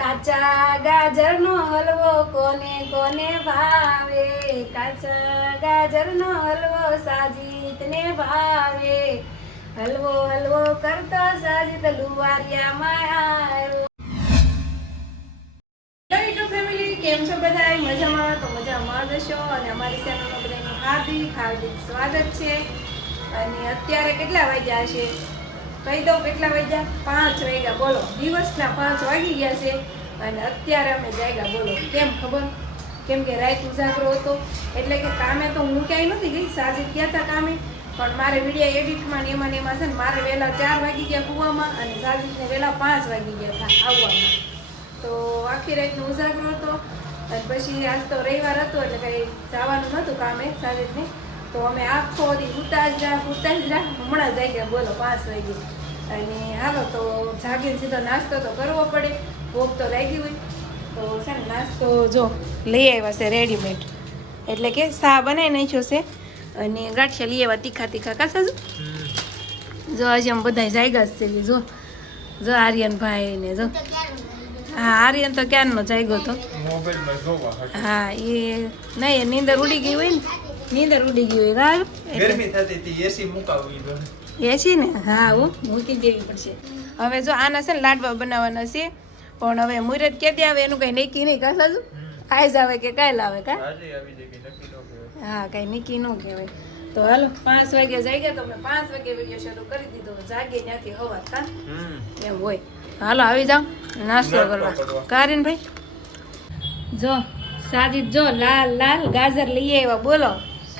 કાચા ગાજરનો હલવો કોને કોને ભાવે? કાચા ગાજરનો હલવો સાજીતને ભાવે. હલવો હલવો કરતો સાજીત લુવારિયામાં આવ્યો. ફેમિલી કેમ છો બધા મજામાં તો મજામાં જ હશો. અને અમારી ચેનલમાં બધાનું હાર્દિક હાર્દિક સ્વાગત છે. અને અત્યારે કેટલા વાગ્યા છે? કહી દઉં કેટલા વાગ્યા? પાંચ વાગ્યા. બોલો, દિવસના પાંચ વાગી ગયા છે અને અત્યારે અમે જાગ્યા. બોલો, કેમ ખબર? કેમ કે રાત ઉજાગરો હતો. એટલે કે કામે તો હું ક્યાંય નથી ગઈ. સાજી ગયા હતા કામે. પણ મારે વીડિયો એડિટમાં ને એમાં ને એમાં છે ને મારે વહેલા ચાર વાગી ગયા કૂવામાં અને સાજીને વહેલા પાંચ વાગી ગયા હતા આવવામાં. તો આખી રાતનો ઉજાગરો હતો. અને પછી આજ તો રવિવાર હતો એટલે કંઈ જવાનું નહોતું કામે સાજેદને. તો અમે આખો દી ઉતા જ રહ્યા ઉતા જ રહ્યા. હમણાં જાગ્યા ગયા બોલો પાંચ વાગે અને હાલો તો જાગીને સીધો નાસ્તો તો કરવો પડે. ભોગ તો લાગી હોય. તો છે ને નાસ્તો જો લઈ આવ્યા છે રેડીમેડ એટલે કે સા બનાવી નાખ્યો છે. અને ગાંઠિયા લઈ આવ્યા તીખા તીખા કા સાજુ જો આજે આમ બધા જાયગા જ છે જો. જો આર્યનભાઈ ને જો. હા આર્યન તો ક્યારનો જાગ્યો હતું. હા એ નહીં નીંદર ઉડી ગઈ હોય ને. નીંદર ઉડી ગઈ હોય ગરમી થતી હતી એસી મુકાવવી. એસી ને? હા હું મૂકી દેવી પડશે. હવે જો આના છે ને લાડવા બનાવવાના છે પણ હવે મુહૂર્ત ક્યાંથી આવે એનું કઈ નક્કી નહીં કા સાજુ આજ આવે કે કાલ આવે કા. હા કઈ નક્કી ન કહેવાય. તો હાલો પાંચ વાગે જાગ્યા તો મેં પાંચ વાગે વીડિયો શરૂ કરી દીધો. જાગે ત્યાંથી હવા કા? એમ હોય. હાલો આવી જાઓ. નાસ્તો કરવા. કારીન ભાઈ જો સાજીદ જો લાલ લાલ ગાજર લઈ આવ્યા બોલો.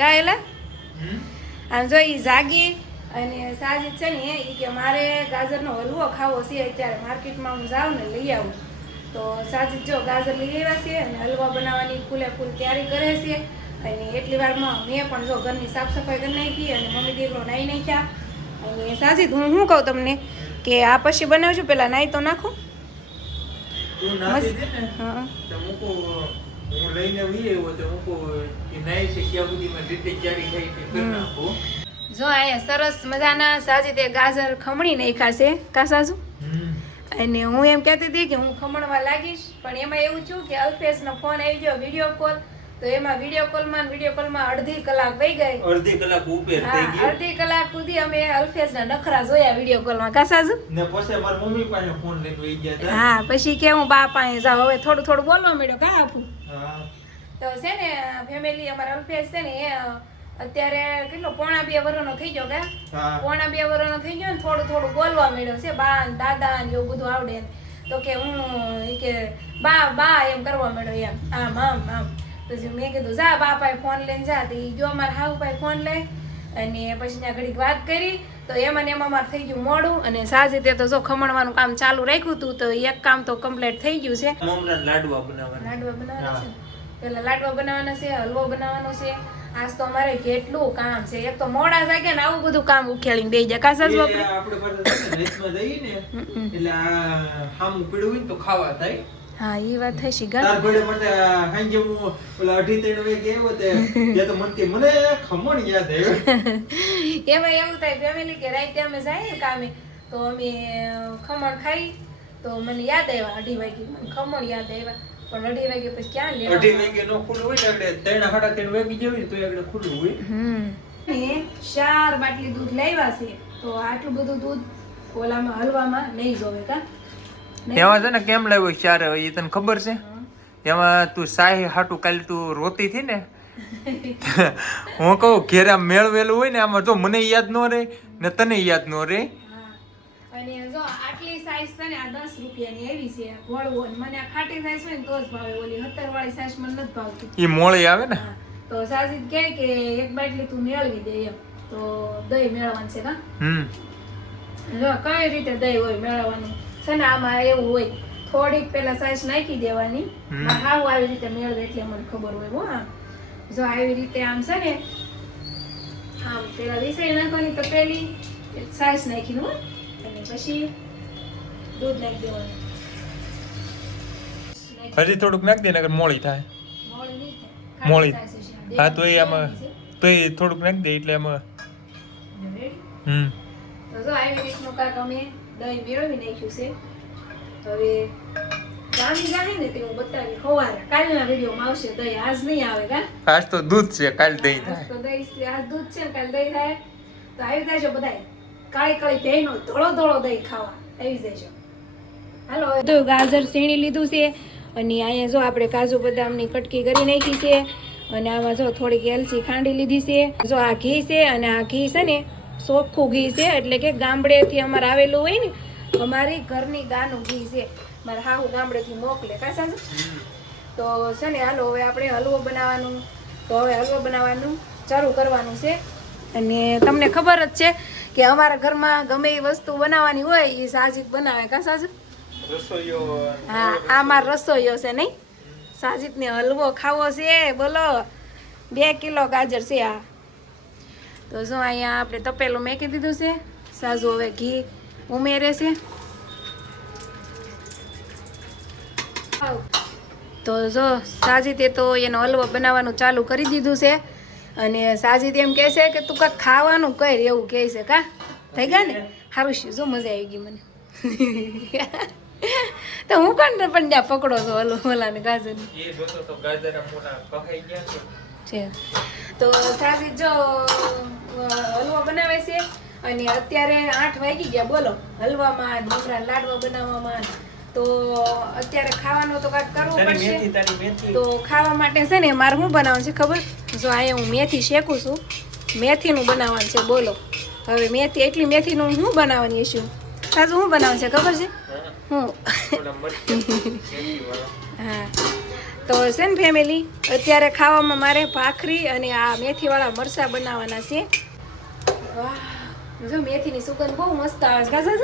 કાયલા? હમ? આમ જો એ જાગી અને સાજીદ છે ને એ કે મારે ગાજરનો હલવો ખાવો છે અત્યારે માર્કેટમાં હું જાઉં ને લઈ આવું. તો સાજીદ જો ગાજર લઈ આવ્યા છે અને હલવા બનાવવાની ફૂલે ફૂલ તૈયારી કરે છે. અને એટલી વારમાં મેં પણ જો ઘરની સાફ સફાઈ કરી નાખી અને મમ્મી દીકરો નાહી નાખ્યા. અને સાજીદ હું શું કહું તમને? કે આ પછી બનાવજો પેલા નાહી તો નાખો. હું. લઈને વી આવ્યો તો મૂકો એ નાઈ છે ક્યાં સુધીમાં રીતે ક્યારે થઈ તે કરી હમ. જો અહીંયા સરસ મજાના સાજી તે ગાજર ખમણી નાખ્યા છે કા સાસુ અને હું એમ કહેતી હતી કે હું ખમણવા લાગીશ પણ એમાં એવું છું કે અલ્પેશનો ફોન આવી ગયો વીડિયો કોલ તો એમાં વીડિયો કોલમાં વીડિયો કોલમાં અડધી કલાક વહી ગઈ. અડધી કલાક ઉપર થઈ ગઈ અડધી કલાક સુધી અમે અલ્ફેશના નખરા જોયા વીડિયો કોલમાં કા સાસુ ને પછી મારી મમ્મી પાસે ફોન લઈને વહી ગયા હા પછી કે હું બા પાસે જાઉં હવે થોડું થોડું બોલવા મળ્યો કા આપું. તો છે ને ફેમિલી અમારા અલ્પેશ છે ને એ અત્યારે કેટલો પોણા બે વર્ષનો થઈ ગયો કે? પોણા બે વર્ષનો થઈ ગયો ને થોડું થોડું બોલવા મળ્યો છે બા ને દાદા ને એવું બધું આવડે. તો કે હું કે બા બા એમ કરવા મળ્યો એમ. આમ આમ આમ. પછી મેં કીધું જા બાપાએ ફોન લઈને જા. તો એ જો અમારા હાવ ભાઈ ફોન લઈ. અને પછી ત્યાં ઘડીક વાત કરી. તો એમાં ને એમાં મારે થઈ ગયું મોડું અને સાંજે તે તો જો ખમણવાનું કામ ચાલુ રાખ્યું હતું તો એક કામ તો કમ્પ્લીટ થઈ ગયું છે. લાડવા બનાવવાના. લાડવા બનાવવાના છે. પેલા લાડવા બનાવવાના છે હલવો બનાવવાનો છે. આજ તો અમારે કેટલું કામ છે. એક તો મોડા જાગે ને આવું બધું કામ ઉખેડીને બેસી જાય. કાસા એ આપણે આપણે જઈએ ને એટલે આમ ને તો ખાવા થાય. હા એ વાત થઈ છે ગા તાર મને હાંજે હું ઓલા અઢી ત્રણ વાગે આવ્યો તે તો મન કે મને ખમણ યાદ આવ્યું. એમાં એવું થાય ફેમિલી કે રાતે અમે જઈએ કામે તો અમે ખમણ ખાઈ તો મને યાદ આવ્યા અઢી વાગે મને ખમણ યાદ આવ્યા પણ અઢી વાગે પછી ક્યાં અઢી વાગે નો ખુલ્લું હોય ને એટલે ત્રણ સાડા ત્રણ વાગી જાય તો આગળ ખુલ્લું હોય. હમ. ચાર બાટલી દૂધ લાવ્યા છે તો આટલું બધું દૂધ ઓલામાં હલવામાં નહીં જોવે કા? એમાં છે ને કેમ લાવ્યો ચાર એ તને ખબર છે? એમાં તું સાહી હાટું કાલે તું રોતી હતી ને હું કહું ઘેરા મેળવેલું હોય ને આમાં જો મને યાદ ન રહે ને તને યાદ ન રહે. અને જો આટલી સાઈઝ છે ને આ દસ રૂપિયાની એવી છે અને મને ખાટી સાઈઝ હોય ને તો જ ભાવે. ઓલી સત્તર વાળી સાઈઝ મને નથી ભાવતી. એ મોળી આવે ને? તો સાજીદ કહે કે એક બાટલી તું મેળવી દે એમ. તો દહીં મેળવવાનું છે હમ. જો કઈ રીતે દહીં હોય મેળવવાનું? છે ને આમાં એવું હોય થોડીક પેલા સાઈઝ નાખી દેવાની. આવું આવી રીતે મેળવે એટલે મને ખબર હોય હો. જો આવી રીતે આમ છે ને આમ પેલા વિસળી નાખવાની તો પેલી સાસ નાખીને અને પછી દૂધ નાખી દેવાનું. હજી થોડુંક નાખ દે નકર મોળી થાય. મોળી. હા તો એ આમાં તો એ થોડુંક નાખ દે એટલે આમાં હમ. તો જો આવી રીતનું કાંક અમે દહીં મેળવી નાખ્યું છે. હવે જામી જાય ને તે હું બતાવી સવારે કાલના વિડીયોમાં આવશે દહીં. આજ નહીં આવે કા? આજ તો દૂધ છે કાલ દહીં થાય. તો દહીં છે, આજ દૂધ છે કાલ દહીં થાય. તો આવી જાય બધાય. કાળી કાળી દહીંનો ધોળો ધોળો દહીં ખાવા. આવી જાય હાલો તો ગાજર સીણી લીધું છે અને અહીંયા જો આપણે કાજુ બદામની કટકી કરી નાખી છે અને આમાં જો થોડીક એલચી ખાંડી લીધી છે. જો આ ઘી છે અને આ ઘી છે ને ચોખ્ખું ઘી છે એટલે કે ગામડેથી અમારે આવેલું હોય ને અમારી ઘરની ગાનું ઘી છે. મારા હાહુ ગામડેથી મોકલે કા સાસુ? તો છે ને હાલો હવે આપણે હલવો બનાવવાનું. તો હવે હલવો બનાવવાનું ચાલુ કરવાનું છે. અને તમને ખબર જ છે કે અમારા ઘરમાં ગમે એ વસ્તુ બનાવવાની હોય એ સાજીદ બનાવે કા સાજુ હા આ મારો રસોઈયો. છે નહીં? સાજીદને હલવો ખાવો છે બોલો. બે કિલો ગાજર છે આ. તો જો અહીંયા આપણે તપેલું મેકી દીધું છે. સાજુ હવે ઘી ઉમેરે છે. તો જો સાજીતે તો એનો હલવો બનાવવાનું ચાલુ કરી દીધું છે. અને સાજીત એમ કહે છે કે તું કાંક ખાવાનું કર એવું કહે છે કા? થઈ ગયા ને? સારું શું જો મજા આવી ગઈ મને. તો હું કોણ પણ ત્યાં પકડો છો હલવો ઓલાને ને ગાજર છે. તો સાજીત જો હલવો બનાવે છે. અને અત્યારે આઠ વાગી ગયા બોલો. હલવામાં મમરા લાડવા બનાવવામાં. તો અત્યારે ખાવાનું તો કાંઈક કરવું પડશે. તો ખાવા માટે છે ને મારે શું બનાવવાનું છે ખબર? જો અહીંયા હું મેથી શેકું છું. મેથીનું બનાવવાનું છે બોલો. હવે મેથી એટલી મેથીનું શું બનાવવાની છું સાચું શું બનાવવાનું છે ખબર છે? હું. હા. તો છે ને ફેમિલી અત્યારે ખાવામાં મારે ભાખરી અને આ મેથીવાળા મરચાં બનાવવાના છે. વાહ. જો મેથીની સુગંધ બહુ મસ્ત આવે છે ખાસ.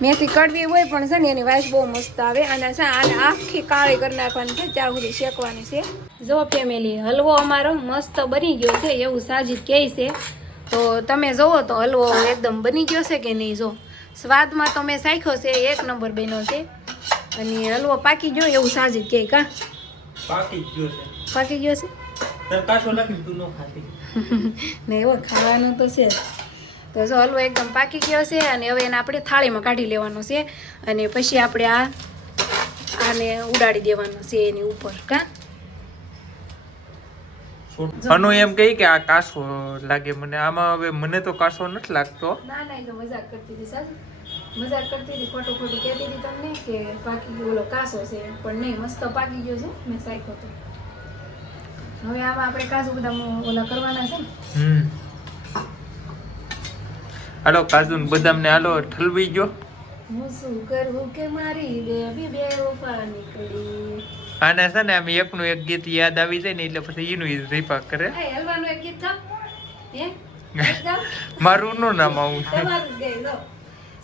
મેથી કડવી હોય પણ છે ને એની વાઇસ બહુ મસ્ત આવે. અને છે આને આખી કાળી કરી નાખવાની છે ત્યાં સુધી શેકવાની છે. જો ફેમિલી હલવો અમારો મસ્ત બની ગયો છે એવું સાજીદ કહે છે. તો તમે જુઓ તો હલવો એકદમ બની ગયો છે કે નહીં? જો સ્વાદમાં તો મેં શાખ્યો છે એક નંબર બન્યો છે. અને હલવો પાકી ગયો એવું સાજીદ કહે કા? પાકી ગયો છે. પાકી ગયો છે? ન એવો ખાવાનું તો છે. તો જો હલવો એકદમ પાકી ગયો છે અને હવે એને આપણે થાળીમાં કાઢી લેવાનો છે અને પછી આપણે આ આને ઉડાડી દેવાનો છે એની ઉપર કા? અનુ એમ કહી કે આ કાસો લાગે મને. આમાં હવે મને તો કાસો નથી લાગતો. ના ના એ તો મજાક કરતી હતી સાચું મજાક કરતી હતી ખોટું ખોટું કહેતી હતી તમને કે પાકી ગયો ઓલો કાસો છે. પણ નહીં મસ્ત પાકી ગયો છે મેં સાખ્યો તો. હવે આમાં આપણે કાજુ બધા ઓલા કરવાના છે ને? હમ. હાલો કાજુ ને બદામ ને હાલો ઠલવી ગયો. હું શું કરું કે મારી બેબી બે વફા નીકળી. આને છે ને આમ એકનું એક ગીત યાદ આવી જાય ને એટલે પછી એનું ઈ રીપા કરે. હલવાનું એક ગીત હે? મારું નું નામ આવું તમારું ગાઈ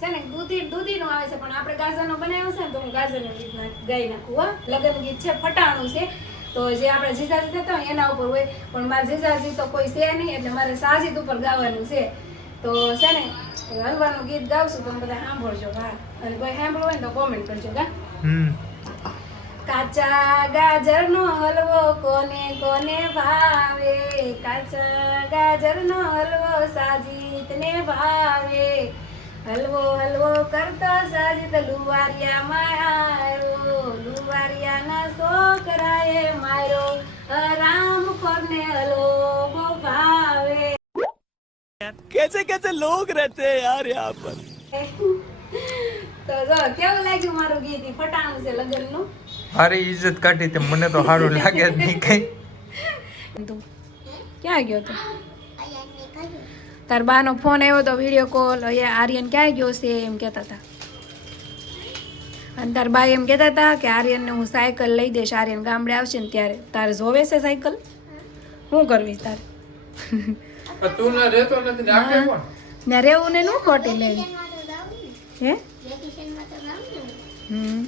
છે ને દૂધી દૂધીનું આવે છે પણ આપણે ગાજરનો બનાવ્યો છે ને તો હું ગાજરનું ગીત ગાઈ નાખું હો. લગન ગીત છે ફટાણું છે. તો જે આપણે જીજાજી થતા હોય એના ઉપર હોય. પણ મારા જીજાજી તો કોઈ છે નહીં એટલે મારે સાજીદ ઉપર ગાવાનું છે. તો છે ને હલવાનું ગીત ગાવશું તમે બધા સાંભળજો હા અને કોઈ સાંભળવું હોય ને તો કોમેન્ટ કરજો કા? કાચા ગાજરનો હલવો કોને કોને ભાવે? કાચા ગાજરનો હલવો સાજીતને ભાવે. હલવો હલવો કરતો સાજીત લુવારિયામાં આવ્યો. લુવારિયાના છોકરાએ માર્યો રામ કોને હલવો कैसे कैसे लोग रहते हैं यार यहाँ पर તો જો કેવું લાગ્યું મારું ગીત ઈ ફટાણું છે લગ્નનું મારી ઇજ્જત કાઢી તે મને તો સારું લાગે જ નહીં કઈ તું ક્યાં ગયો તો તાર બાનો ફોન આવ્યો તો વિડીયો કોલ અહીંયા આર્યન ક્યાં ગયો છે એમ કહેતા હતા અને તાર બા એમ કહેતા હતા કે આર્યનને હું સાયકલ લઈ દઈશ આર્યન ગામડે આવશે ને ત્યારે તારે જોવે છે સાયકલ શું કરવી તારે તું ના રહેતો નથી ને આપણે કોણ? ને રહેવું ને નું ખોટી હે? હમ.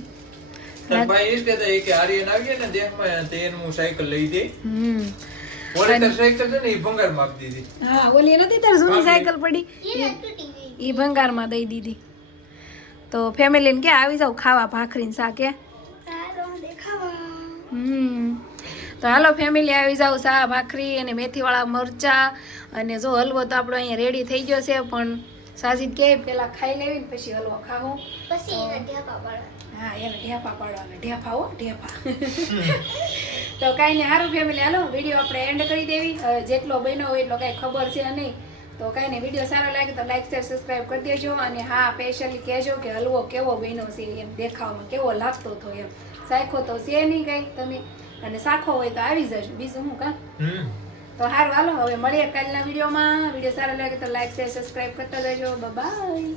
ભાઈ ઈ કહેતા એ કે આર્યન આવીએ ને દેખમાં તે હું સાયકલ લઈ દે. હમ. ઓલી તાર સાયકલ છે ને એ ભંગારમાં આપી દીધી. હા ઓલી નથી તાર જૂની સાયકલ પડી? ઈ ભંગારમાં દઈ દીધી. તો ફેમિલીને કે આવી જાવ ખાવા ભાખરીને શાક? હે હમ. તો હાલો ફેમિલી આવી જાવ સા ભાખરી અને મેથીવાળા મરચા. અને જો હલવો તો આપણો અહીંયા રેડી થઈ ગયો છે પણ સાજીદ કે પેલા ખાઈ લેવી ને પછી હલવો ખાવો પછી એના ઢેપા પાડવા. હા એને ઢેફા પાડવાના ઢેફા હો ઢેફા. તો કાંઈ નહીં સારું ફેમિલી હાલો વીડિયો આપણે એન્ડ કરી દેવી. જેટલો બન્યો હોય એટલો કાંઈ ખબર છે નહીં. તો કાંઈ નહીં વીડિયો સારો લાગે તો લાઈક શેર સબસ્ક્રાઈબ કરી દેજો અને હા સ્પેશિયલી કહેજો કે હલવો કેવો બન્યો છે એમ દેખાવમાં કેવો લાગતો હતો એમ. સાયખો તો છે નહીં કંઈ તમે અને સાખો હોય તો આવી જશે બીજું હું કા? તો સારું. હાલો હવે મળીએ કાલના વિડીયોમાં. વીડિયો સારો લાગે તો લાઈક શેર સબસ્ક્રાઈબ કરતા જજો બાય